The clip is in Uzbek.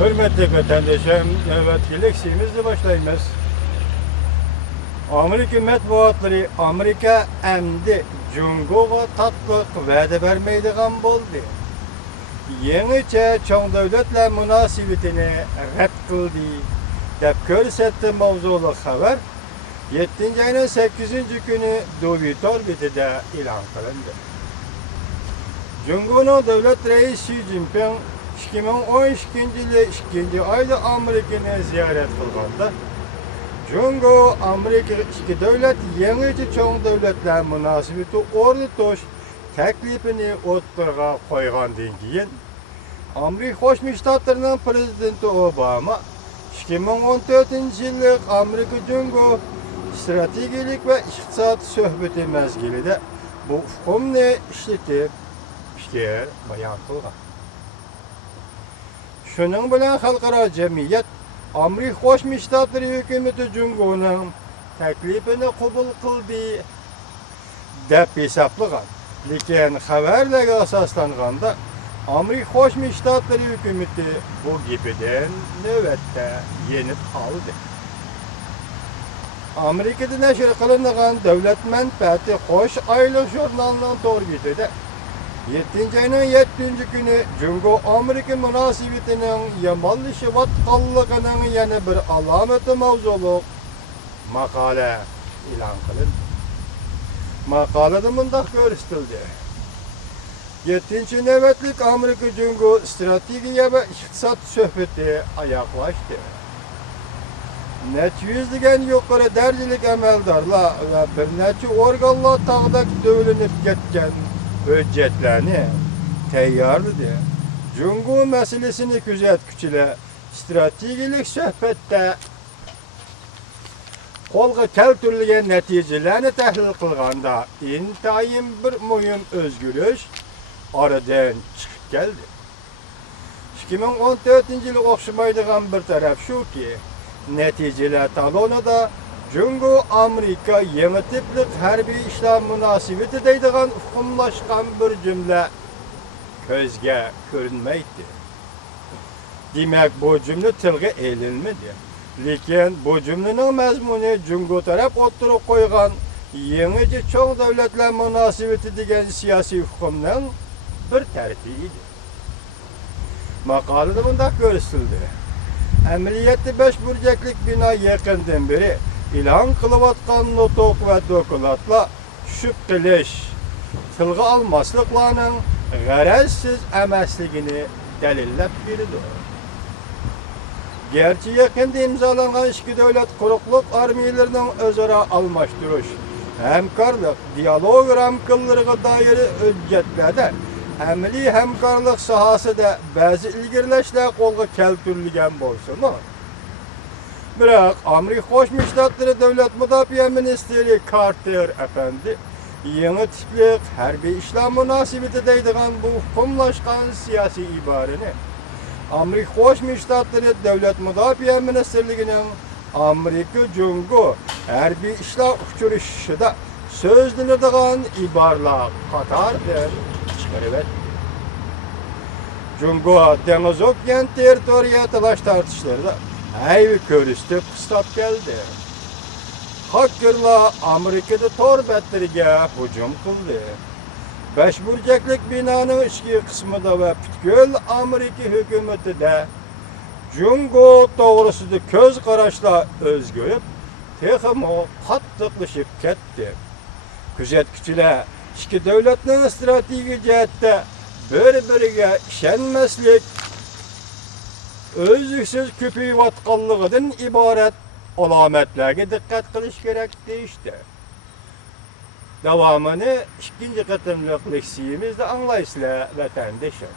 Hürmetli vatandaşım, növbetki leksiyimizni başlaymiz. Amerika matbuotları Amerika endi Jungoga tatlıq va'da bermeydigan bo'ldi. Yangicha cho'ng davlatlar munosabatini rad qildi deb ko'rsatdi mavzuli xabar 7-ayning 8-kuni Dovitor betida e'lon qilindi. Jungoning davlat raisi Xi Jinping 2012-yili 2-oyda Amerikani ziyorat qilganda Jungo Amerika ikki davlat yangicha cho'ng davlatlar munosabati o'rnatish taklifini o'ttirga qo'ygandan keyin Amerika Qo'shma Shtatlarining prezidenti Obama 2014-yillik Amerika Jungo strategik va iqtisodiy suhbati mezgilida bu hukmni ishlatib fikr bayon qilgan. Shuning bilan xalqaro jamiyat Amerika Qo'shma Shtatlari hukumati Jungoning taklifini qabul qildi deb hisoblagan. Lekin xabarlarga asoslanganda Amerika Qo'shma Shtatlari hukumati bu gapidan navbatda yenib oldi. Amerikada nashr qilingan davlat manfaati qo'sh oylik jurnalining to'rgitida 7-ayning 7-kuni Jungo Amerika munosabatining yomonlashayotganligining yana bir alomati mavzuli maqola e'lon qilindi. Maqolada bunday ko'rsatildi. 7-navbatlik Amerika Jungo strategiya va iqtisod suhbati oyoqlashdi. Necha yuzlagan yuqori darajalik amaldorlar va bir necha organlar tog'dak to'linib ketgan hujjatlarni tayyorladi. Jungo masalasini kuzatuvchilar strategik suhbatda qo'lga keltirilgan natijalarni tahlil qilganda intayin bir muhim o'zgarish oradan chiqib keldi. 2014-yilga o'xshamaydigan bir taraf shuki, natijalar talonida Jungo Amerika yangi tiplik harbiy ishlar munosabati deydigan hukmlashgan bir jumla ko'zga ko'rinmaydi. Demak, bu jumla tilga elinmadi. Lekin bu jumlaning mazmuni Jungo taraf o'ttirib qo'ygan yangicha cho'ng davlatlar munosabati degan siyosiy hukmning bir tarifi edi. Maqolada bunday ko'rsatildi. Amaliyotda 5 burjaklik bino yaqindan beri e'lon qilayotgan nutuq va dokladlar tushib qilish, tilga olmasliklarning g'arazsiz emasligini dalillab berdi. Gerçi yaqinda imzolangan ikki davlat quruqlik armiyalarining o'zaro almashtirish, hamkorlik, dialog ramkalariga doir hujjatlarda amaliy hamkorlik sohasida ba'zi ilgirlashlar qo'lga keltirilgan bo'lsa-mu, biroq Amerika Qo'shma Shtatlari davlat mudofaa ministri Carter efendi yangi tiplik harbiy ishlar munosabati deydigan bu hukmlashgan siyosiy iborani Amerika Qo'shma Shtatlari davlat mudofaa ministrligining Amerika Jungo harbiy ishlar uchrashishida so'zlanadigan iboralar qatoridan chiqarib. Jungo dengiz okean territoriya talash tortishlarida aybi ko'rishdi qistab keldi. Hakkerlar Amerikada tor battiriga hujum qildi. 5 burjaklik binoning ichki qismida va butkul Amerika hukumatida Jungo to'g'risida ko'z qarashlar o'zgarib, texmo qattiqlashib ketdi. Kuzatuvchilar ikki davlatning strategik jihatda bir-biriga ishonmaslik o'zsiz ko'payayotganligidan iborat alomatlarga diqqat qilish kerak deyishdi. Davomini 2-qatimliq leksiyamizda anglaysizlar vatandoshlar.